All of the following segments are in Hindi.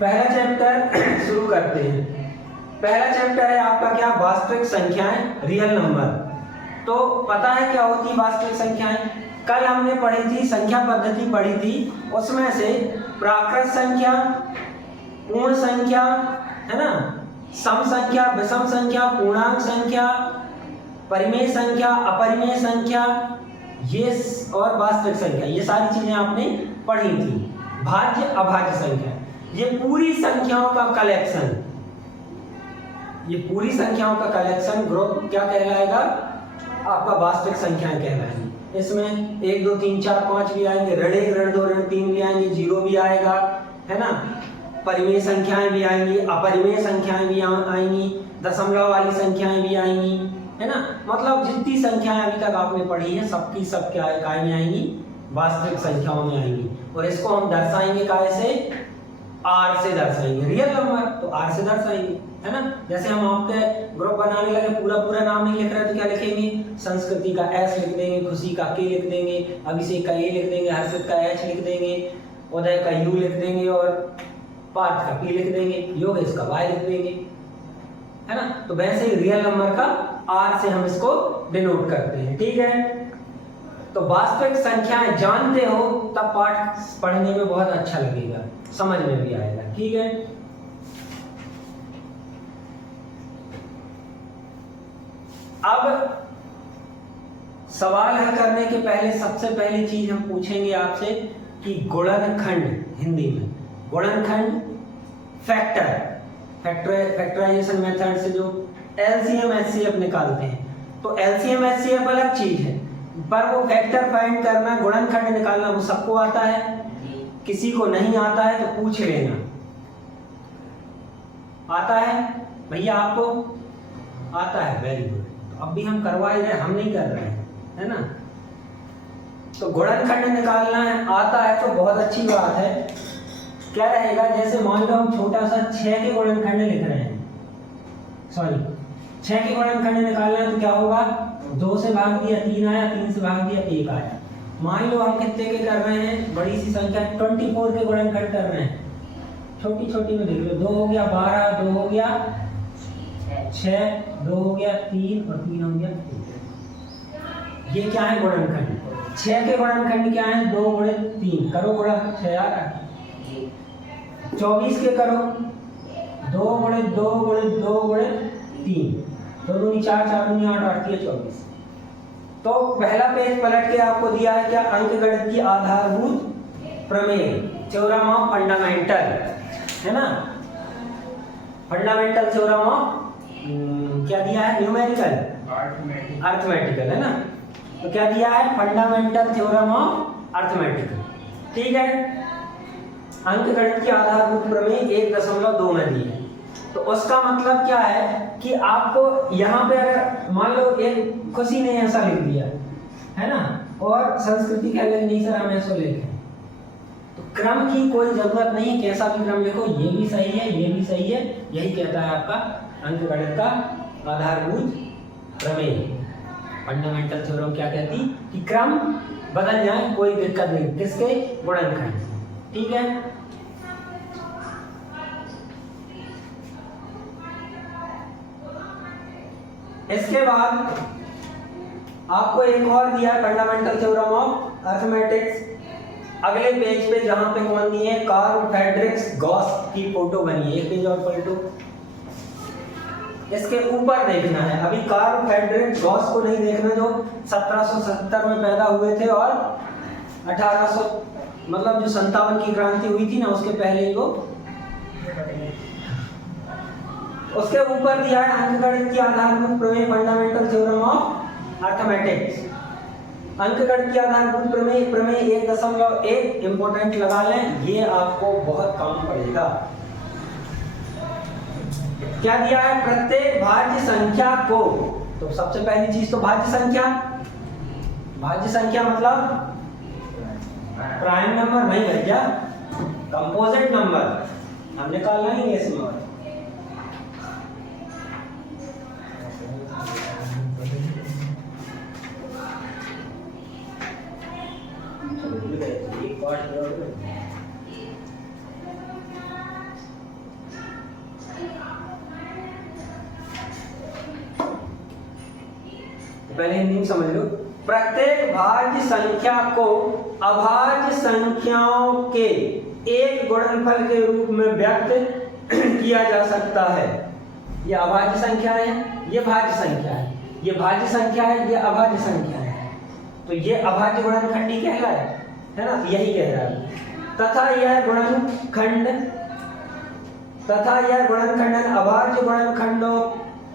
पहला चैप्टर शुरू करते हैं। पहला चैप्टर है आपका क्या, वास्तविक संख्याएं, रियल नंबर। तो पता है क्या होती है वास्तविक संख्याएं? कल हमने पढ़ी थी, संख्या पद्धति पढ़ी थी, उसमें से प्राकृत संख्या, पूर्ण संख्या, है ना, सम संख्या, विषम संख्या, पूर्णांक संख्या, परिमेय संख्या, अपरिमेय संख्या, ये और वास्तविक संख्या, ये सारी चीजें आपने पढ़ी थी। भाज्य अभाज्य संख्या, ये पूरी संख्याओं का कलेक्शन, ये पूरी संख्याओं का कलेक्शन ग्रुप क्या कहलाएगा? आपका वास्तविक संख्याएं कहलाएंगी। इसमें 1 2 3 4 5 भी आएंगे, ऋण 1 ऋण 2 ऋण 3 भी आएंगे, जीरो भी आएगा, है ना, परिमेय संख्याएं भी आएंगी, अपरिमेय संख्याएं भी आएंगी, दशमलव वाली संख्याएं भी आएंगी, है ना। मतलब जितनी संख्याएं अभी तक आपने पढ़ी है सबकी सब क्या में आएंगी? वास्तविक संख्याओं में आएंगी। और इसको हम दर्शाएंगे काय से? आर से दर्शाएंगे। रियल नंबर तो आर से दर्शाएंगे, है ना। जैसे हम आपके ग्रुप बनाने लगे, पूरा नाम नहीं लिख रहे तो क्या लिखेंगे? संस्कृति का एस लिख देंगे, खुशी का के लिख देंगे, अभिषेक का ए लिख देंगे, हर्षित का एच लिख देंगे, उदय का यू लिख देंगे और पार्थ का पी लिख देंगे, योगेश का वाई लिख देंगे, है ना। तो वैसे ही रियल नंबर का आर से हम इसको डिनोट करते हैं, ठीक है। तो वास्तविक संख्याएं जानते हो तब पाठ पढ़ने में बहुत अच्छा लगेगा, समझ में भी आएगा, ठीक है। अब सवाल हल करने के पहले सबसे पहली चीज हम पूछेंगे आपसे कि गुणनखंड, हिंदी में गुणनखंड, फैक्टराइजेशन मेथड से जो एलसीएम एचसीएफ निकालते हैं, तो एलसीएम एचसीएफ अलग चीज है, पर वो फैक्टर फाइंड करना, गुणनखंड निकालना वो सबको आता है। किसी को नहीं आता है तो पूछ लेना। आता है भैया? आपको आता है, वेरी गुड। तो अब भी हम करवा ही रहे, हम नहीं कर रहे हैं, है ना। तो गुणनखंड निकालना है, आता है तो बहुत अच्छी बात है। क्या रहेगा? जैसे मान लो हम छोटा सा 6 के गुणनखंड लिख रहे हैं, सॉरी 6 के गुणनखंड निकालना है तो क्या होगा? 2 से भाग दिया 3 आया, 3 से भाग दिया 1 आया। मान लो हम कितने के कर रहे हैं? बड़ी सी संख्या 24 के गुणनखंड कर रहे हैं, छोटी छोटी में देख लो, 2 हो गया 12, 2 हो गया 6, 2 हो गया 3 और 3 हो गया 1। ये क्या है? गुणनखंड। 6 के गुणनखंड क्या है? 2 गुणे 3, करो गुणा 6 आ रहा है। 24 के करो, 2 गुणे 2 गुणे 2 गुणे 3, 2 दूनी 4, 4 दूनी 8, 8 3 24। तो पहला पेज पलट के आपको दिया है क्या? अंकगणित की आधारभूत प्रमेय, थ्योरम ऑफ फंडामेंटल, है ना। फंडामेंटल थ्योरम ऑफ क्या दिया है? न्यूमेरिकल अर्थमेटिकल, है ना। तो क्या दिया है? फंडामेंटल थ्योरम ऑफ अर्थमेटिकल, ठीक है। अंकगणित की आधारभूत प्रमेय 1.2 में दी है। तो उसका मतलब क्या है कि आपको यहाँ पे अगर मान लो एक खुशी ने ऐसा लिख दिया, है ना, और संस्कृति कह लगे नहीं सर हम ऐसा लिखे, तो क्रम की कोई जरूरत नहीं है, कैसा भी क्रम लिखो, ये भी सही है, ये भी सही है। यही कहता है आपका अंकगणित का आधारभूत प्रमेय। फंडामेंटल थ्योरम क्या कहती कि क्रम बदल जाए कोई दिक्कत नहीं, किसके? गुणनखंड, ठीक है। इसके बाद आपको एक और दिया है फंडामेंटल थ्योरम ऑफ अर्थमेटिक्स, अगले पेज पे, जहां पे कौन दी है? कार्ल फ्रेडरिक गॉस की फोटो बनी है। एक पेज और पलटो, इसके ऊपर देखना है। अभी कार्ल फ्रेडरिक गॉस को नहीं देखना, जो 1770 में पैदा हुए थे और 1800 मतलब जो 57 की क्रांति हुई थी ना, उसके पहले वो, उसके ऊपर दिया है अंकगणित की आधारभूत प्रमेय, फंडामेंटल थ्योरम ऑफ अर्थमेटिक्स। अंकगणित की आधारभूत प्रमेय 1.1 इंपोर्टेंट लगा लें, ये आपको बहुत काम पड़ेगा। क्या दिया है? प्रत्येक भाज्य संख्या को, तो सबसे पहली चीज तो भाज्य संख्या, भाज्य संख्या मतलब प्राइम नंबर नहीं भैया, कंपोजिट नंबर हम निकालना ही है इसमें। पहले हिंदी में समझ लो। प्रत्येक भाज्य संख्या को अभाज्य संख्याओं के एक गुणनफल के रूप में व्यक्त किया जा सकता है। ये अभाज्य संख्या है, ये भाज्य संख्या है, ये भाज्य संख्या है, ये अभाज्य संख्या है। तो ये अभाज्य गुणनखंडी कहलाए, है ना, यही कह रहा है। तथा यह गुणनखंडन अभाज्य गुणनखंडों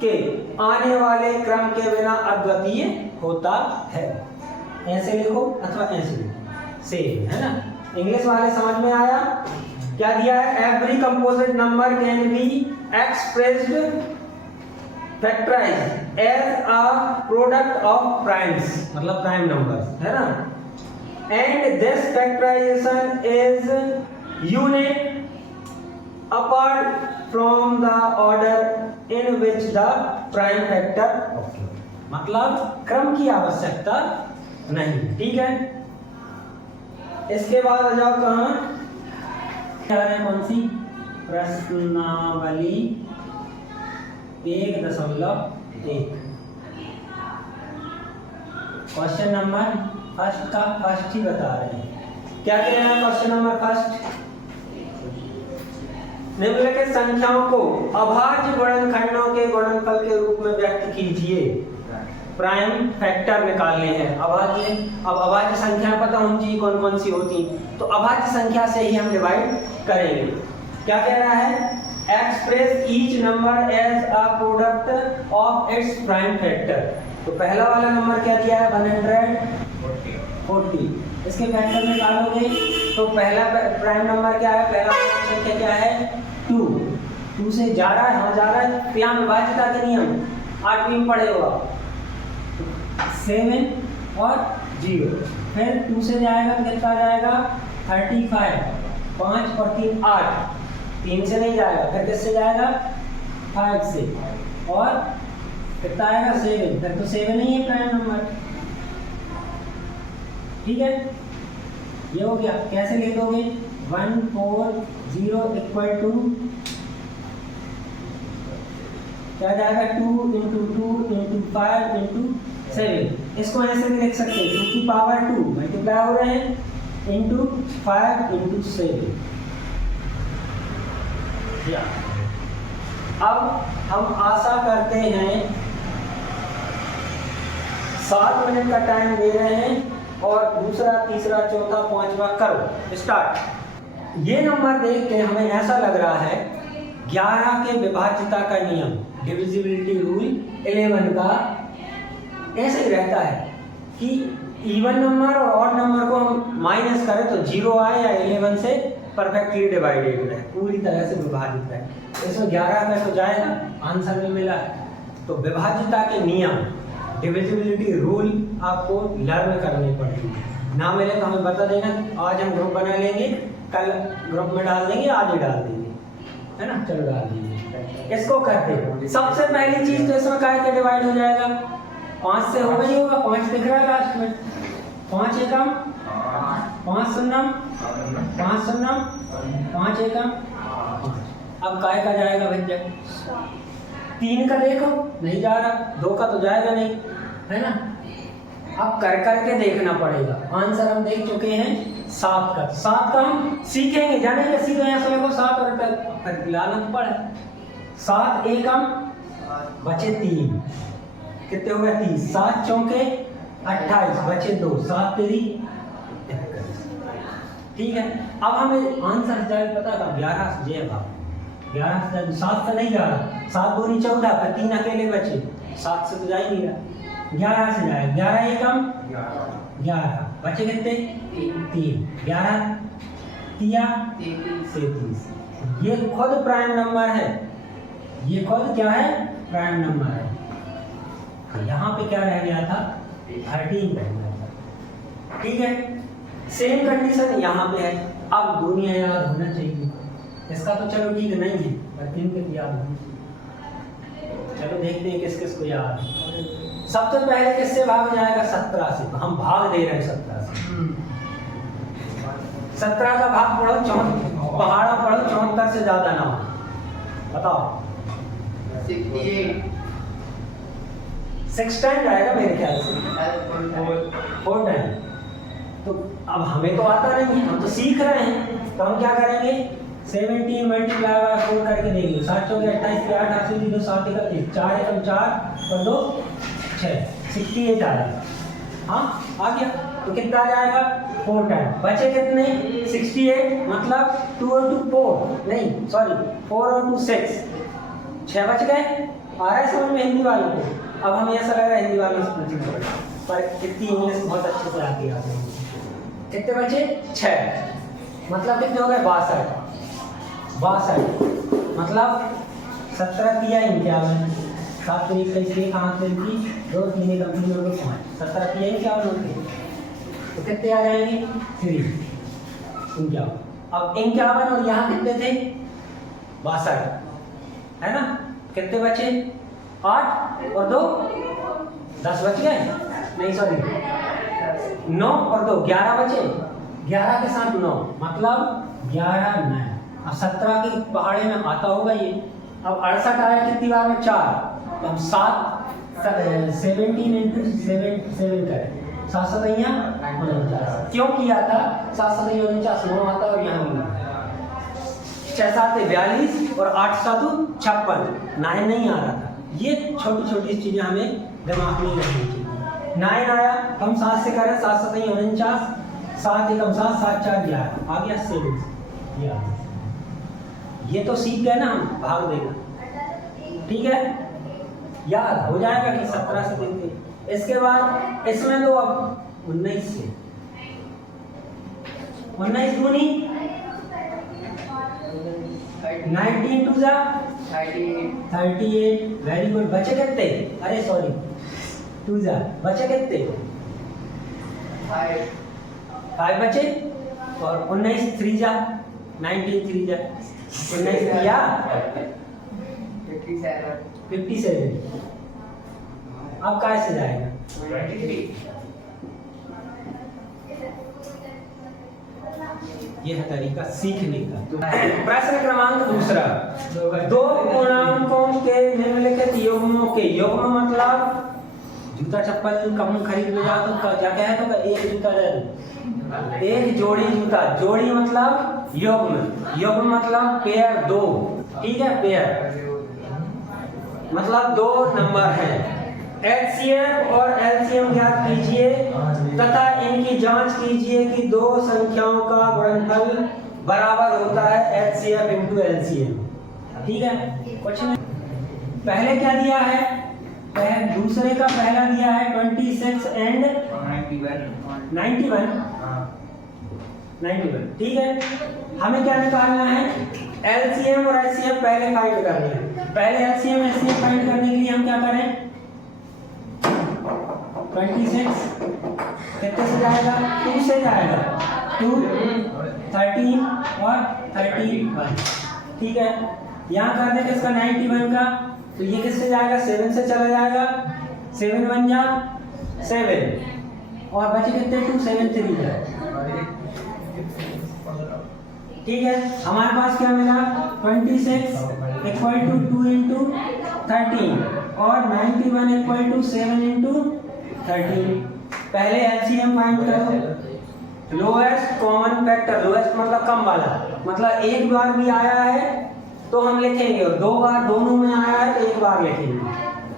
के आने वाले क्रम के बिना अद्वितीय होता है। ऐसे लिखो अथवा ऐसे लिखो, सेम है ना। इंग्लिश वाले समझ में आया? क्या दिया है? Every composite number can be expressed factorised as a product of primes, मतलब प्राइम नंबर्स, है ना। And this factorisation is unique apart from the order in which the prime factor occurs, मतलब क्रम की आवश्यकता नहीं। ठीक है, इसके बाद आ जाओ कहाँ जा रहे हैं, कौन सी प्रश्नावली 1.1 क्वेश्चन नंबर फर्स्ट का फर्स्ट ही बता रहे हैं। क्या कह रहे हैं क्वेश्चन नंबर फर्स्ट? निम्नलिखित संख्याओं को अभाज्य गुणनखंडों के गुणनफल के रूप में व्यक्त कीजिए। प्राइम फैक्टर निकालने हैं अभाज्य। अब अभाज्य संख्या पता होनी चाहिए कौन कौन सी होती, तो अभाज्य संख्या से ही हम डिवाइड करेंगे। क्या कह रहा है? Express each number as a product of its prime factor. तो पहला वाला नंबर क्या दिया है? 140। इसके फैक्टर निकालोगे तो पहला प्राइम नंबर क्या है? पहला संख्या क्या है? 2 से जा रहा है, हाँ जा रहा है। तो यहाँ विभाज्यता के नियम 8वीं में पढ़े हो आप, 7 और 0। फिर 2 से जाएगा तो कितना जाएगा? 35। 5 और 3 8, 3 से नहीं जाएगा। फिर किससे जाएगा? 5 से। और कितना आएगा? 7। फिर तो 7 ही है प्राइम नंबर। ठीक है, ये हो गया। कैसे लिख दोगे? 140 इक्वल टू क्या जाएगा? 2 × 2 × 5 × 7। इसको ऐसे भी लिख सकते हैं, 2 की पावर 2 मल्टीप्लाई हो रहे हैं इंटू 5 × 7। अब हम आशा करते हैं 7 मिनट का टाइम दे रहे हैं और दूसरा, तीसरा, चौथा, पांचवा करो स्टार्ट। ये नंबर देख के हमें ऐसा लग रहा है 11 के विभाज्यता का नियम, डिविजिबिलिटी रूल 11 का ऐसे ही रहता है कि इवन नंबर और ऑड नंबर को हम माइनस करें तो 0 आए या 11 से परफेक्टली डिवाइडेड है, पूरी तरह से विभाजित है। इसमें 11 में तो जाएगा, आंसर में मिला है। तो विभाज्यता के नियम, डिविजिबिलिटी रूल आपको लर्न करनी पड़ेगी। ना मिले तो हमें बता देना, आज हम ग्रुप बना लेंगे, कल ग्रुप में डाल देंगे, आज ही डाल देंगे, है ना। चलो डाल देंगे। इसको करते हैं। सबसे पहली चीज तो इसमें काय के डिवाइड हो जाएगा? 5 से हो गई होगा, 5 दिख रहा है लास्ट में। 5 एकम 5 शून्यम 5 शून्यम 5 एकम 5। अब काय का जाएगा व्यंजक? 3 का देखो नहीं जा रहा, 2 का तो जाएगा नहीं, है ना। अब कर करके देखना पड़ेगा। आंसर हम देख चुके हैं 7 का। 7 का हम सीखेंगे, जानेंगे सीधे यहाँ से। 7 और फिर लानत पड़े 7 एकम बचे 3, कितने हो गए? 30। 7 चौके 28 बचे 2, 7 तेरी 21। ठीक है, अब हमें आंसर जाए पता था 11 से जे बाबा 11 से 7 से नहीं जा रहा, 7 दूनी 14, फिर 3 अकेले बचे, 7 से तो जा ही नहीं रहा, 11 से जाए। 11 एकम 11 बचे कितने? 3। 11 तिया 33। ये खुद प्राइम नंबर है, ये खुद क्या है? प्राइम नंबर है। तो यहाँ पे क्या रह गया था? 13 रह गया था। ठीक है, सेम कंडीशन यहाँ पे है। अब दुनिया याद होना चाहिए इसका, तो चलो ठीक नहीं है, पर 3 के याद होनी चाहिए। चलो देखते हैं किस किस को याद है। सबसे पहले किससे भाग जाएगा? 17 से। तो हम भाग दे रहे हैं 17 से। 17 का भाग पढ़ो, पहाड़ा पढ़ो, 74 से ज्यादा ना हो। बताओ। 6 टाइम जाएगा मेरे ख्याल से, 4 टाइम। तो अब हमें तो आता नहीं है, हम तो सीख रहे हैं, तो हम क्या करेंगे 17 मल्टीप्लाई बाय 4 करके देंगे। 7 चौके 28 के 8 8 2 7 31 4 एकम 4 और 2 6 68 आ जाएगा। हाँ आ गया। तो कितना आ जाएगा 4 टाइम। बचे कितने 68, मतलब 2 और 2 4 नहीं सॉरी 4 और 2 6 6 बच गए। आ रहा है समझ में हिंदी वालों को? अब हमें ऐसा लग रहा है हिंदी वालों से पूछना पड़ेगा, पर कितनी इंग्लिश बहुत अच्छे से आती है। कितने बचे 6, मतलब कितने हो गए 62 मतलब 17 तिया 51 7 3 21 8 3 2 3 1 2 2 5 17 तिया 51 होते। तो कितने आ जाएंगे 3 51। अब 51 और यहाँ कितने थे 62 है ना। कितने बचे 8 और 2 10 बच गए, नहीं सॉरी 9 और 2 11 बचे। 11 के साथ 9 मतलब 11 9। अब 17 के पहाड़े में आता होगा ये। अब 68 आया कितनी बार में 4, तो हम 17 इंटू 7 करें 7 7 49। क्यों किया था 7 7 49 9 आता और यहाँ भी 6 7 42 और 8 7 56 9 नहीं आ रहा था। ये छोटी छोटी चीजें हमें दिमाग में रखनी चाहिए। 9 आया तो हम 7 से करें 7 7 49 7 एकम 7 7 4 11 आ गया 7। ये तो सीख गए ना हम भाग देना, ठीक है याद हो जाएगा कि 17 से देते। इसके बाद इसमें तो अब 19 से 19 दूनी 19 टू जा 38 वेरी गुड। बचे कितने, अरे सॉरी 2 जा बचे कितने 5 बचे और 19 3 जा 19 3 जा 19 या 57। अब कैसे जाएगा 23। यह है तरीका सीखने का। प्रश्न क्रमांक दूसरा, दो पूर्णांकों के निम्नलिखित युग्मों के, युग्म मतलब जूता चप्पल कम खरीद ले जाओ तो क्या कहे तो एक जूता ले लो, एक जोड़ी जूता, जोड़ी मतलब युग्म, युग्म मतलब पेयर 2, ठीक है पेयर मतलब 2 नंबर हैं। एचसीएफ और एलसीएम ज्ञात कीजिए तथा इनकी जांच कीजिए कि दो संख्याओं का गुणनफल बराबर होता है एचसीएफ इनटू एलसीएम, ठीक है। कुछ नहीं, पहले क्या दिया है, दूसरे का पहला दिया है 26 एंड 91, ठीक है। हमें क्या निकालना है, एलसीएम और एचसीएफ पहले फाइंड करना है। पहले एलसीएम एचसीएफ फाइंड करने के लिए हम क्या करें, 26 कितने से जाएगा, 2 से जाएगा, 2 13 और 31, ठीक है। यहाँ कर दें किसका 91 का, तो ये किससे जाएगा 7 से चला जाएगा, 7 1 जा 7 और बचे कितने 2 7 3 जा, ठीक है। हमारे पास क्या मिला 26 इक्वल टू 2 इंटू 13 और 91 इक्वल टू 7 इंटू 13। पहले एलसीएम फाइंड करो, लोएस्ट कॉमन फैक्टर, लोएस्ट मतलब कम वाला, मतलब एक बार भी आया है तो हम लिखेंगे और 2 बार दोनों में आया है तो एक बार लिखेंगे।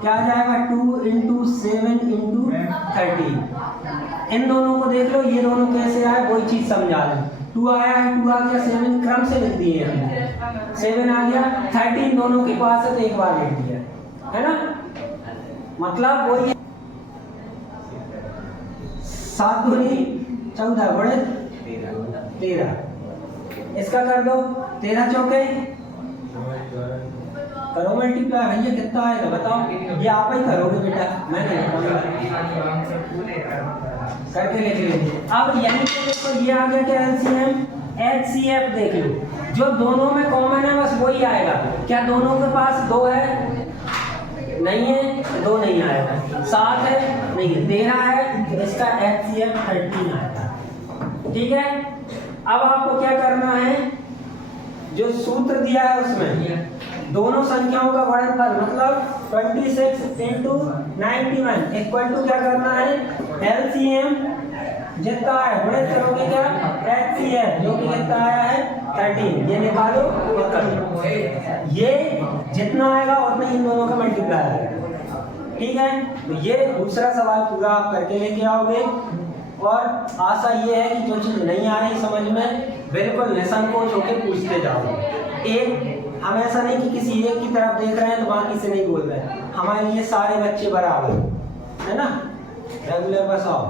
क्या आ जाएगा 2 इंटू 7 इंटू 13। इन दोनों को देख लो, ये दोनों कैसे आए वही चीज समझा लो। 2 आया है, 2 आ गया, 7 क्रम से लिख दिए हमने, 7 आ गया, 13 दोनों के पास है तो एक बार लिख दिया, है ना। मतलब वही 7 दूनी 14 बड़े 13, इसका कर दो 13 चौके करो मल्टीप्लाई, भैया कितना आएगा बताओ, ये आप ही करोगे बेटा, मैं नहीं बताऊंगा, करके लिख लीजिए। अब यहीं पे देखो ये आ गया क्या एलसीएम एचसीएफ, देख लो जो दोनों में कॉमन है बस वही आएगा। क्या दोनों के पास 2 है, नहीं है, 2 नहीं आएगा, 7 है नहीं है, 13 है तो इसका एचसीएफ 13 आएगा, ठीक है। अब आपको क्या करना है, जो सूत्र दिया है उसमें दोनों संख्याओं का गुणनफल मतलब 26 इंटू 91 इक्वल टू क्या करना है, एलसीएम जितना है गुणित करोगे क्या, एचसीएफ जो कि कितना आया है 13, ये निकालो और करो, ये जितना आएगा उतना इन दोनों का मल्टीप्लाई आएगा। ठीक है, तो ये दूसरा सवाल पूरा आप करके लेके आओगे। और आशा ये है कि जो चीज़ नहीं आ रही समझ में बिल्कुल निसंकोच होकर पूछते जाओ। एक हम ऐसा नहीं कि किसी एक की तरफ देख रहे हैं तो बाकी से नहीं बोल रहे हैं, हमारे लिए सारे बच्चे बराबर है ना, रेगुलर बस आओ।